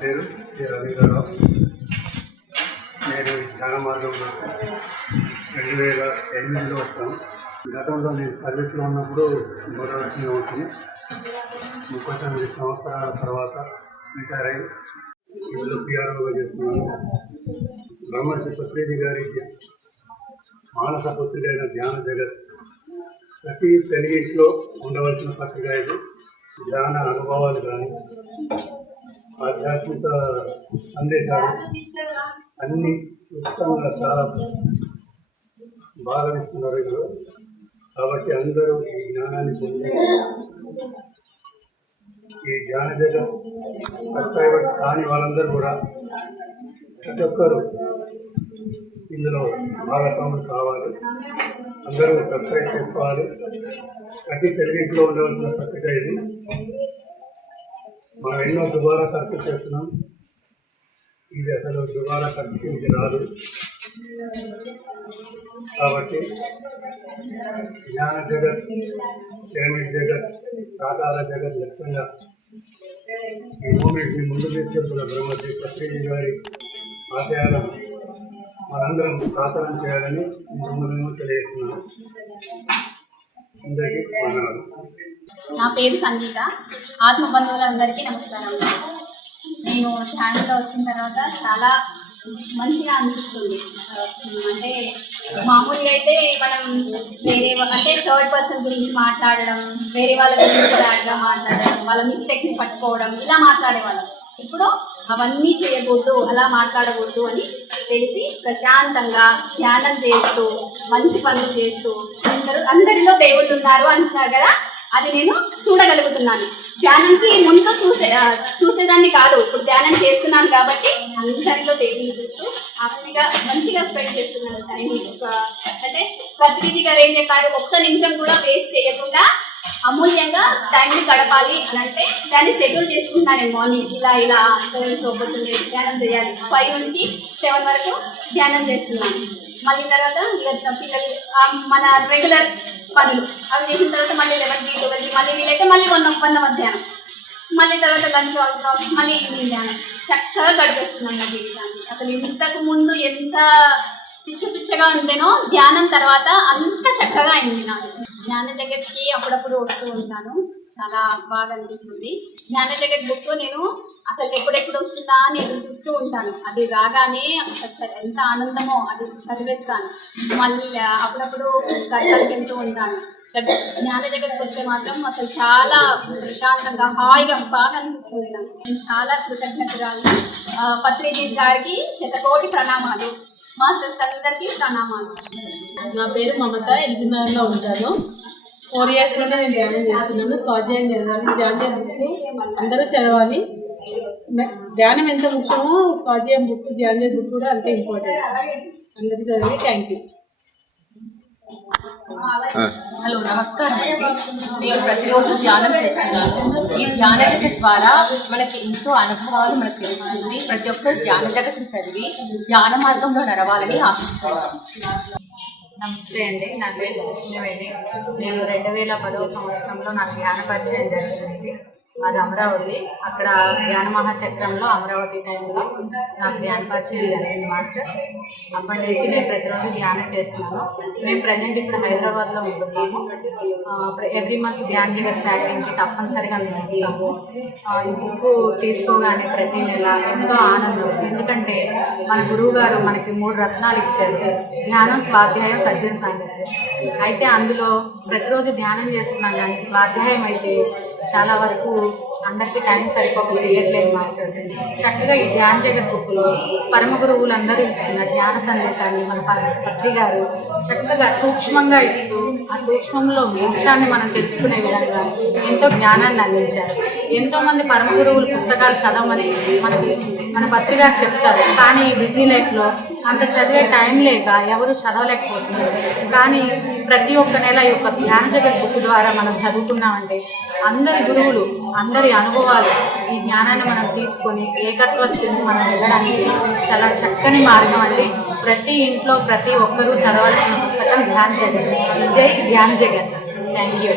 పేరు రవీంద్రరావు. నేను ధ్యాన మార్గంలో 2008లో వచ్చాను. గతంలో నేను సర్వీస్లో ఉన్నప్పుడు మొదలవుతూనే ఉంటుంది. 38 సంవత్సరాల తర్వాత రిటైర్ అయ్యి ఇందులో పిఆర్ఓగా చేస్తున్నాను. బ్రహ్మర్షి పత్రిజీ గారి మానస పుత్రుడైన ధ్యాన జగత్ ప్రతి తెలుగింట్లో ఉండవలసిన పత్రిక ఇది. ధ్యాన అనుభవాలు కానీ ఆధ్యాత్మిక సందేశాలు అన్నీ ఉచితంగా చాలా బాగా ఇస్తున్నారు ఇందులో. కాబట్టి అందరూ ఈ జ్ఞానాన్ని పొంది ఈ ధ్యాన జగత్ సబ్స్క్రైబర్ కాని వాళ్ళందరూ కూడా ప్రతి ఒక్కరు ఇందులో భాగస్వాములు కావాలి. అందరూ సబ్స్క్రైబ్ చేసుకోవాలి. ప్రతి తెలుగింట్లో ఉండవలసిన పత్రిక ఇది. మనం ఎన్నో దుబారా ఖర్చు చేస్తున్నాం. ఇది అసలు దుబారా ఖర్చుకి ఇది రాదు. కాబట్టి జ్ఞాన జగత్, పిరమిడ్ జగత్, సాకార జగత్ లక్ష్యంగా ఈ మూమెంట్ని ముందు తీసుకెళ్తున్న బ్రహ్మర్షి పత్రిజీ గారి ఆశయాలను మనందరం సాకారం చేయాలని మిమ్మల్ని తెలియజేస్తున్నాను. అందరికీ వందనాలు. నా పేరు సంగీత. ఆత్మ బంధువులందరికీ నమస్కారం. నేను ధ్యానంలో వచ్చిన తర్వాత చాలా మంచిగా అనిపిస్తుంది. అంటే మామూలుగా అయితే మనం అంటే థర్డ్ పర్సన్ గురించి మాట్లాడడం, వేరే వాళ్ళ గురించి బ్యాడ్గా మాట్లాడడం, వాళ్ళ మిస్టేక్ని పట్టుకోవడం, ఇలా మాట్లాడేవాళ్ళం. ఇప్పుడు అవన్నీ చేయకూడదు, అలా మాట్లాడకూడదు అని తెలిసి ప్రశాంతంగా ధ్యానం చేస్తూ మంచి పనులు చేస్తూ అందరిలో దేవుళ్ళు ఉన్నారు అంటున్నారు కదా, అది నేను చూడగలుగుతున్నాను. ధ్యానంకి ముందు చూసేదాన్ని కాదు, ఇప్పుడు ధ్యానం చేస్తున్నాను కాబట్టి అందరిలో దేవుళ్ళు చూస్తూ హ్యాపీగా మంచిగా స్పెండ్ చేస్తున్నాను టైం. అంటే పత్రిజీ గారు ఏం చెప్పారు, ఒక్క నిమిషం కూడా వేస్ట్ చేయకుండా అమూల్యంగా టైంని గడపాలి అని అంటే దాన్ని షెడ్యూల్ చేసుకుంటున్నాను. నేను మార్నింగ్ ఇలా 7 పొద్దున్నే ధ్యానం చేయాలి, 5 నుంచి 7 వరకు ధ్యానం చేస్తున్నాను. మళ్ళీ తర్వాత పిల్లలు మన రెగ్యులర్ పనులు అవి చేసిన తర్వాత మళ్ళీ 11కి 12కి మళ్ళీ వీలైతే మళ్ళీ 1 మధ్యాహ్నం, మళ్ళీ తర్వాత లంచ్ మళ్ళీ ఈవినింగ్ ధ్యానం. చక్కగా గడిపేస్తున్నాను నా జీవితాన్ని. అసలు ఇంతకు ముందు ఎంత పిచ్చగా ఉంటేనో ధ్యానం తర్వాత అంత చక్కగా అయింది నాకు. జ్ఞాన జగత్కి అప్పుడప్పుడు వస్తూ ఉంటాను, చాలా బాగా అనిపిస్తుంది. జ్ఞాన జగత్ బుక్ నేను అసలు ఎప్పుడెప్పుడు వస్తుందా అని ఎదురు చూస్తూ ఉంటాను. అది రాగానే ఎంత ఆనందమో అది చదివేస్తాను. మళ్ళీ అప్పుడప్పుడు కష్టాలకు వెళ్తూ ఉంటాను. జ్ఞాన జగత్కి వస్తే మాత్రం అసలు చాలా ప్రశాంతంగా హాయిగా బాగా అనిపిస్తుంది నాకు. నేను చాలా కృతజ్ఞతలు. పత్రిజీ గారికి శతకోటి ప్రణామాలు, మాస్టర్స్ అందరికీ ప్రణామాలు. నా పేరు మమత. ఎల్బీనగర్లో ఉంటాను. 4 years నుండి నేను ధ్యానం చేస్తున్నాను. స్వాధ్యాయం చదవాలి, ధ్యానం బుక్ అందరూ చదవాలి. ధ్యానం ఎంత ముఖ్యమో స్వాధ్యాయం బుక్, ధ్యానం బుక్ కూడా అంతే ఇంపార్టెంట్. అందరికీ చదివి. Thank you. హలో, నమస్కారం అండి. నేను ప్రతిరోజు ధ్యానం చేస్తున్నాను. ఈ ధ్యాన జగత్ ద్వారా మనకి ఎంతో అనుభవాలు మనకు తెలుస్తుంది. ప్రతి ఒక్కరు ధ్యాన జగత్ని చదివి ధ్యాన మార్గంలో నడవాలని ఆశిస్తున్నాను. నమస్తే అండి, నా పేరు కృష్ణవేణి. నేను 2010వ సంవత్సరంలో నాకు ధ్యాన పరిచయం జరిగింది. అది అమరావతి. అక్కడ ధ్యాన మహాచక్రంలో అమరావతి టైంలో నాకు ధ్యాన పరిచయం జరిగింది మాస్టర్. అప్పటి నుంచి నేను ప్రతిరోజు ధ్యానం చేస్తున్నాను. మేము ప్రజెంట్ ఇప్పుడు హైదరాబాద్లో ఉంటున్నాము. ఎవ్రీ మంత్ ధ్యాన జగత్ ప్యాకింగ్కి తప్పనిసరిగా మేము ఇస్తాము. ఈ బుక్ తీసుకోగానే ప్రతి నెల ఎంతో ఆనందం. ఎందుకంటే మన గురువు గారు మనకి 3 రత్నాలు ఇచ్చారు: ధ్యానం, స్వాధ్యాయం, సజ్జన సాంగత్యం. అయితే అందులో ప్రతిరోజు ధ్యానం చేస్తున్నాం, కానీ స్వాధ్యాయం అయితే చాలా వరకు అందరికీ టైం సరిపోక చేయట్లేదు మాస్టర్స్. చక్కగా ఈ ధ్యాన జగత్ బుక్లో పరమ గురువులందరూ ఇచ్చిన జ్ఞాన సందేశాన్ని మన పత్రి గారు చక్కగా సూక్ష్మంగా ఇస్తూ ఆ సూక్ష్మంలో మోక్షాన్ని మనం తెలుసుకునే విధంగా ఎంతో జ్ఞానాన్ని అందించారు. ఎంతోమంది పరమ గురువుల పుస్తకాలు చదవమని మన పత్రి గారు చెప్తారు, కానీ బిజీ లైఫ్లో అంత చదివే టైం లేక ఎవరు చదవలేకపోతున్నారు. కానీ ప్రతి ఒక్క నెల ఈ యొక్క జ్ఞాన జగత్ బుక్ ద్వారా మనం చదువుకున్నామంటే అందరి గురువులు, అందరి అనుభవాలు, ఈ జ్ఞానాన్ని మనం తీసుకొని ఏకత్వ స్థితిని మనం వెళ్ళడానికి చాలా చక్కని మార్గం అండి. ప్రతి ఇంట్లో ప్రతి ఒక్కరూ చదవాల్సిన పుస్తకం ధ్యాన జగత్. జై ధ్యాన జగత్. Thank you.